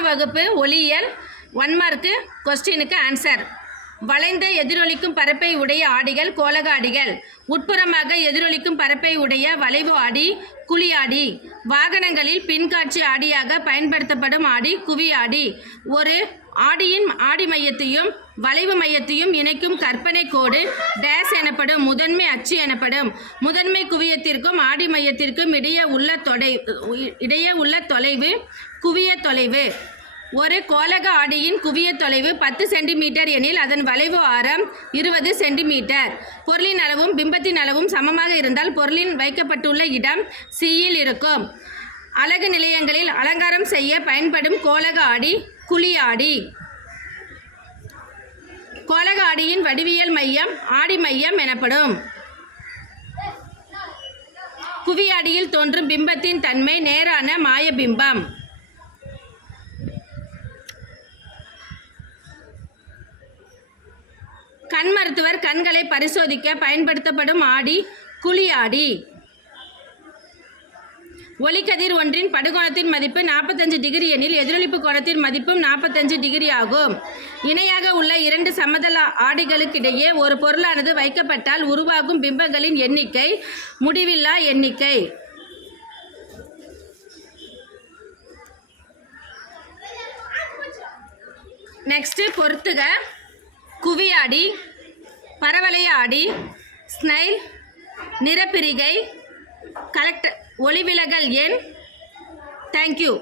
8ஆம் வகுப்பு ஒளியியல் 1 மார்க்கு கொஸ்டினுக்கு ஆன்சர். வளைந்த எதிரொலிக்கும் பரப்பை உடைய ஆடிகள் கோளக ஆடிகள். உட்புறமாக எதிரொலிக்கும் பரப்பை உடைய வளைவு ஆடி குழி ஆடி. வாகனங்களில் பின்காட்சி ஆடியாக பயன்படுத்தப்படும் ஆடி குவி ஆடி. ஒரு ஆடியின் ஆடி மையத்தையும் வளைவு மையத்தையும் இணைக்கும் கற்பனை கோடு டேஸ் எனப்படும். முதன்மை அச்சு எனப்படும். முதன்மை குவியத்திற்கும் ஆடி மையத்திற்கும் இடையே உள்ள தொலைவு குவிய தொலைவு. ஒரு கோளக ஆடியின் குவிய தொலைவு 10 சென்டிமீட்டர் எனில் அதன் வளைவு ஆரம் 20 சென்டிமீட்டர். பொருளின் அளவும் பிம்பத்தின் அளவும் சமமாக இருந்தால் பொருளின் வைக்கப்பட்டுள்ள இடம் சியில் இருக்கும். அலகு நிலையங்களில் அலங்காரம் செய்ய பயன்படும் கோளக ஆடி குழி ஆடி. கோளக ஆடியின் வடிவியல் மையம் ஆடி மையம் எனப்படும். குவியாடியில் தோன்றும் பிம்பத்தின் தன்மை நேரான மாயபிம்பம். கண் மருத்துவர் கண்களை பரிசோதிக்க பயன்படுத்தப்படும் ஆடி குழி ஆடி. ஒளிக்கதிர் ஒன்றின் படுகோணத்தின் மதிப்பு 45 டிகிரி எனில் எதிரொலிப்பு கோணத்தின் மதிப்பும் 45 டிகிரி ஆகும். இணையாக உள்ள 2 சமதள ஆடிகளுக்கிடையே ஒரு பொருளானது வைக்கப்பட்டால் உருவாகும் பிம்பங்களின் எண்ணிக்கை முடிவில்லா எண்ணிக்கை. நெக்ஸ்ட் பொறுத்துக. குவியாடி, பரவளைய ஆடி, ஸ்னைல், நிறப்பிரிகை, கலெக்டர், ஒளிவிலகல் எண். தேங்க்யூ.